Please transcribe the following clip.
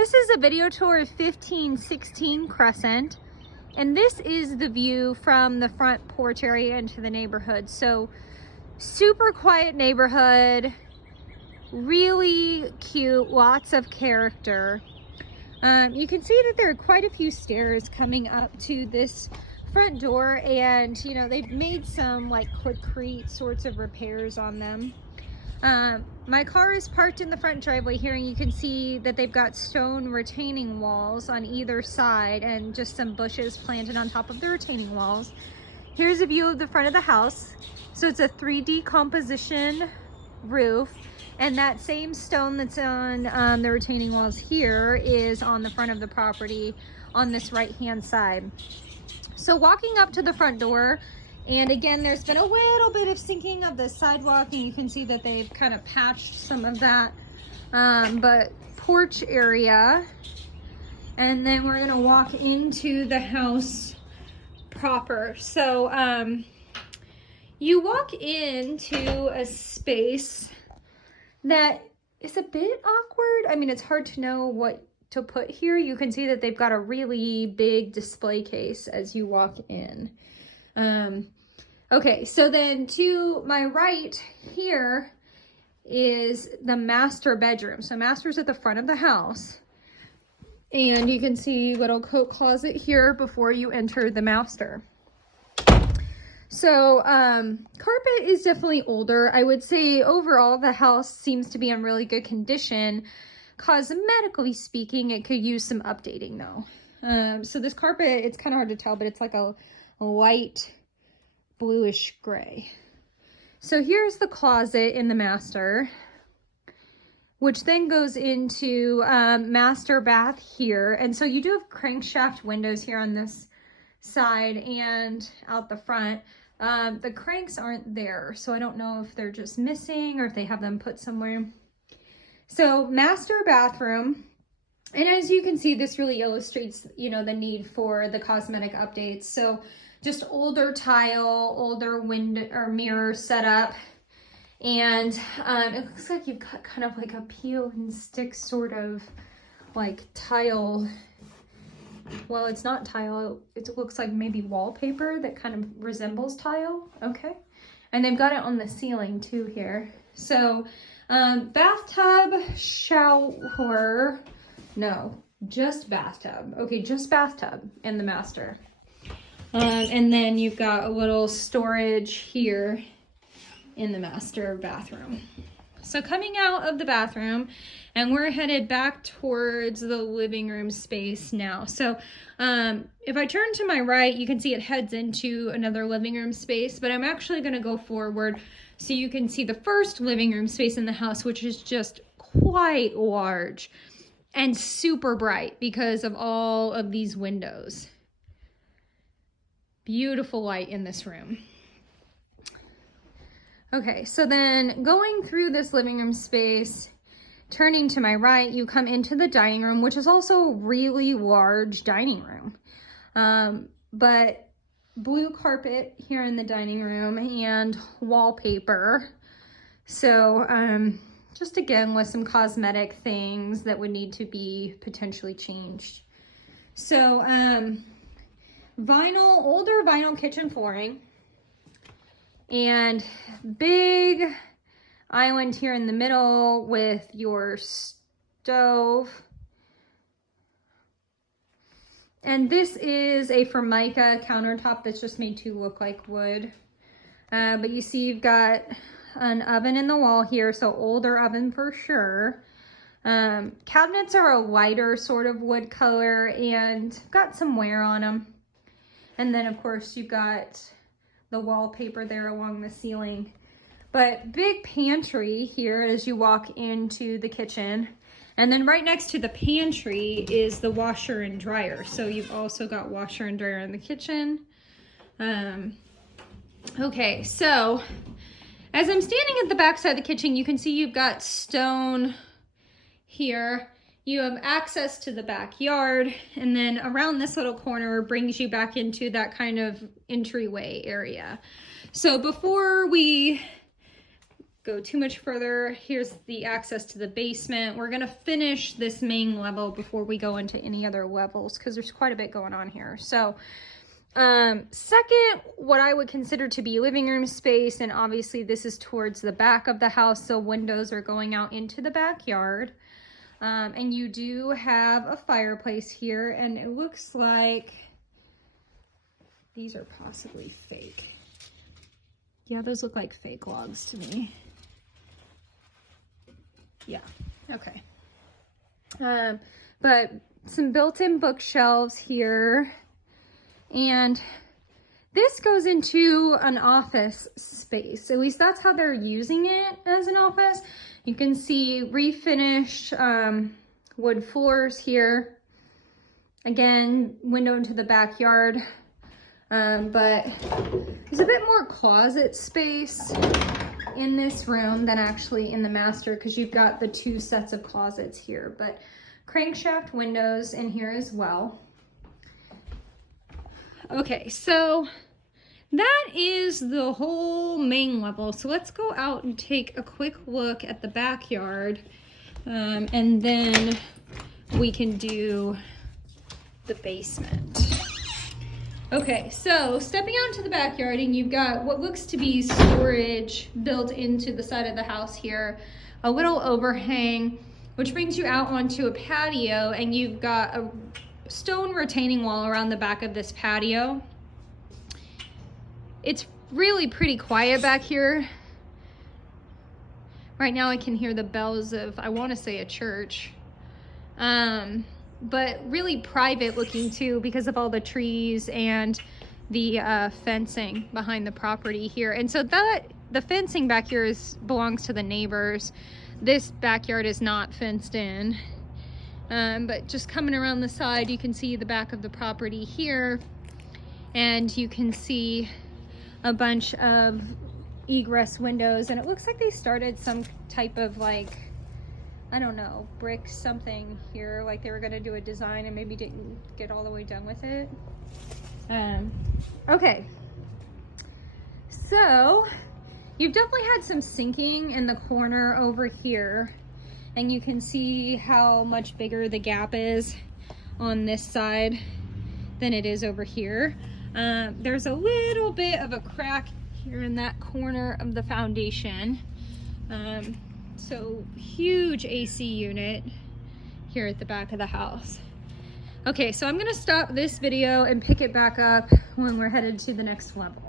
This is a video tour of 1516 Crescent, and this is the view from the front porch area into the neighborhood. So super quiet neighborhood, really cute, lots of character. You can see that there are quite a few stairs coming up to this front door, and you know, they've made some like quickcrete sorts of repairs on them. My car is parked in the front driveway here, and you can see that they've got stone retaining walls on either side and just some bushes planted on top of the retaining walls. Here's a view of the front of the house. So it's a 3D composition roof, and that same stone that's on the retaining walls here is on the front of the property on this right hand side. So walking up to the front door, and again, there's been a little bit of sinking of the sidewalk, and you can see that they've kind of patched some of that, but porch area. And then we're gonna walk into the house proper. So you walk into a space that is a bit awkward. I mean, it's hard to know what to put here. You can see that they've got a really big display case as you walk in. Okay, so then to my right here is the master bedroom. So master's at the front of the house, and you can see little coat closet here before you enter the master. So carpet is definitely older. I would say overall the house seems to be in really good condition. Cosmetically speaking, it could use some updating though. So this carpet, it's kind of hard to tell, but it's like a light bluish gray. So here's the closet in the master, which then goes into master bath here. And so you do have crankshaft windows here on this side and out the front. The cranks aren't there, so I don't know if they're just missing or if they have them put somewhere. So master bathroom. And as you can see, this really illustrates, you know, the need for the cosmetic updates. So just older tile, older window or mirror setup. And it looks like you've got kind of like a peel and stick sort of like tile. Well, it's not tile. It looks like maybe wallpaper that kind of resembles tile. Okay. And they've got it on the ceiling too here. So bathtub, shower, no, just bathtub. Okay, just bathtub in the master. And then you've got a little storage here in the master bathroom. So coming out of the bathroom, and we're headed back towards the living room space now. So if I turn to my right, you can see it heads into another living room space, but I'm actually gonna go forward so you can see the first living room space in the house, which is just quite large and super bright because of all of these windows. Beautiful light in this room. Okay, so then going through this living room space, turning to my right, you come into the dining room, which is also a really large dining room. But blue carpet here in the dining room and wallpaper. So just again with some cosmetic things that would need to be potentially changed. So older vinyl kitchen flooring, and big island here in the middle with your stove. And this is a Formica countertop that's just made to look like wood. But you see you've got an oven in the wall here, so older oven for sure. Cabinets are a lighter sort of wood color and got some wear on them. And then of course you've got the wallpaper there along the ceiling. But big pantry here as you walk into the kitchen. And then right next to the pantry is the washer and dryer. So you've also got washer and dryer in the kitchen. Okay, so as I'm standing at the back side of the kitchen, you can see you've got stone here. You have access to the backyard, and then around this little corner brings you back into that kind of entryway area. So before we go too much further. Here's the access to the basement. We're gonna finish this main level before we go into any other levels because there's quite a bit going on here. So second, what I would consider to be living room space, and obviously this is towards the back of the house, so windows are going out into the backyard. And you do have a fireplace here, and it looks like these are possibly fake. Yeah, those look like fake logs to me. Yeah, okay. But some built-in bookshelves here. And this goes into an office space. At least that's how they're using it as an office. You can see refinished wood floors here. Again, window into the backyard. But there's a bit more closet space in this room than actually in the master because you've got the 2 sets of closets here. But crankshaft windows in here as well. Okay, so that is the whole main level. So let's go out and take a quick look at the backyard, and then we can do the basement. Okay, so stepping out into the backyard, and you've got what looks to be storage built into the side of the house here, a little overhang, which brings you out onto a patio, and you've got a stone retaining wall around the back of this patio. It's really pretty quiet back here. Right now I can hear the bells of, I want to say, a church. But really private looking too because of all the trees and the fencing behind the property here. And so the fencing back here belongs to the neighbors. This backyard is not fenced in. But just coming around the side, you can see the back of the property here, and you can see a bunch of egress windows, and it looks like they started some type of, like, I don't know, brick something here, like they were going to do a design and maybe didn't get all the way done with it. Okay, so you've definitely had some sinking in the corner over here. And you can see how much bigger the gap is on this side than it is over here. There's a little bit of a crack here in that corner of the foundation. So huge AC unit here at the back of the house. Okay, so I'm gonna stop this video and pick it back up when we're headed to the next level.